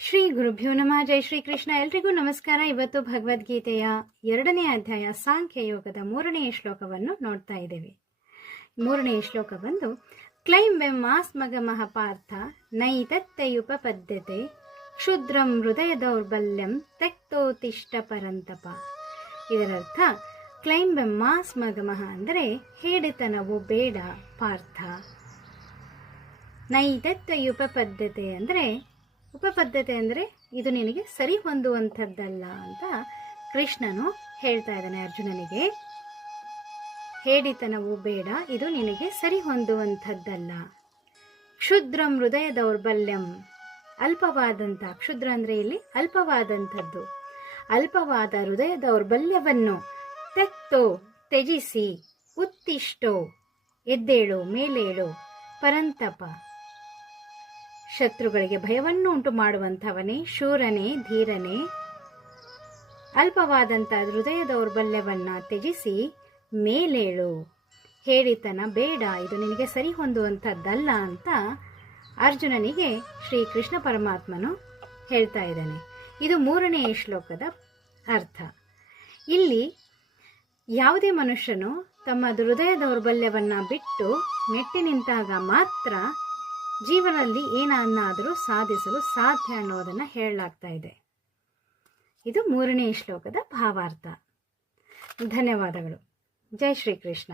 ಶ್ರೀ ಗುರುಭ್ಯೋ ನಮಃ. ಜೈ ಶ್ರೀ ಕೃಷ್ಣ. ಎಲ್ರಿಗೂ ನಮಸ್ಕಾರ. ಇವತ್ತು ಭಗವದ್ಗೀತೆಯ 2ನೇ ಅಧ್ಯಾಯ ಸಾಂಖ್ಯ ಯೋಗದ 3ನೇ ಶ್ಲೋಕವನ್ನು ನೋಡ್ತಾ ಇದ್ದೇವೆ. 3ನೇ ಶ್ಲೋಕ ಬಂದು ಕ್ಲೈಂಬೆಮ್ಮಾಸ್ಮಗಮಃ ಪಾರ್ಥ ನೈತತ್ತೆಯುಪಪದ್ಯತೆ ಕ್ಷುದ್ರಂ ಹೃದಯ ದೌರ್ಬಲ್ಯಂ ತೆಕ್ತೋತಿಷ್ಠ ಪರಂತಪ. ಇದರರ್ಥ ಕ್ಲೈಂಬೆಮ್ಮಾಸ್ಮಗಮಃ ಅಂದರೆ ಹೇಡಿತನವು ಬೇಡ ಪಾರ್ಥ. ನೈತತ್ತೆಯುಪಪದ್ಯತೆ ಅಂದರೆ ಉಪಪದ್ಧತೆ ಅಂದರೆ ಇದು ನಿನಗೆ ಸರಿ ಹೊಂದುವಂಥದ್ದಲ್ಲ ಅಂತ ಕೃಷ್ಣನು ಹೇಳ್ತಾ ಇದ್ದಾನೆ ಅರ್ಜುನನಿಗೆ. ಹೇಡಿತನವು ಬೇಡ, ಇದು ನಿನಗೆ ಸರಿ ಹೊಂದುವಂಥದ್ದಲ್ಲ. ಕ್ಷುದ್ರಂ ಹೃದಯ ದೌರ್ಬಲ್ಯಂ, ಅಲ್ಪವಾದಂಥ, ಕ್ಷುದ್ರ ಅಂದರೆ ಇಲ್ಲಿ ಅಲ್ಪವಾದಂಥದ್ದು, ಅಲ್ಪವಾದ ಹೃದಯ ದೌರ್ಬಲ್ಯವನ್ನು ತ್ಯಜಿಸಿ, ಉತ್ತಿಷ್ಟೋ ಎದ್ದೇಳು, ಮೇಲೇಳು, ಪರಂತಪ ಶತ್ರುಗಳಿಗೆ ಭಯವನ್ನು ಉಂಟು ಮಾಡುವಂಥವನೇ, ಶೂರನೇ, ಧೀರನೇ, ಅಲ್ಪವಾದಂಥ ಹೃದಯ ದೌರ್ಬಲ್ಯವನ್ನ ತ್ಯಜಿಸಿ ಮೇಲೇಳು, ಹೇಳಿತನ ಬೇಡ, ಇದು ನಿನಗೆ ಸರಿ ಹೊಂದುವಂಥದ್ದಲ್ಲ ಅಂತ ಅರ್ಜುನನಿಗೆ ಶ್ರೀ ಕೃಷ್ಣ ಪರಮಾತ್ಮನು ಹೇಳ್ತಾ ಇದ್ದಾನೆ. ಇದು 3ನೇ ಶ್ಲೋಕದ ಅರ್ಥ. ಇಲ್ಲಿ ಯಾವುದೇ ಮನುಷ್ಯನು ತಮ್ಮ ಹೃದಯ ದೌರ್ಬಲ್ಯವನ್ನ ಬಿಟ್ಟು ಮೆಟ್ಟಿ ನಿಂತಾಗ ಮಾತ್ರ ಜೀವನದಲ್ಲಿ ಏನನ್ನಾದರೂ ಸಾಧಿಸಲು ಸಾಧ್ಯ ಅನ್ನೋದನ್ನು ಹೇಳಲಾಗ್ತಾ ಇದೆ. ಇದು 3ನೇ ಶ್ಲೋಕದ ಭಾವಾರ್ಥ. ಧನ್ಯವಾದಗಳು. ಜೈ ಶ್ರೀ ಕೃಷ್ಣ.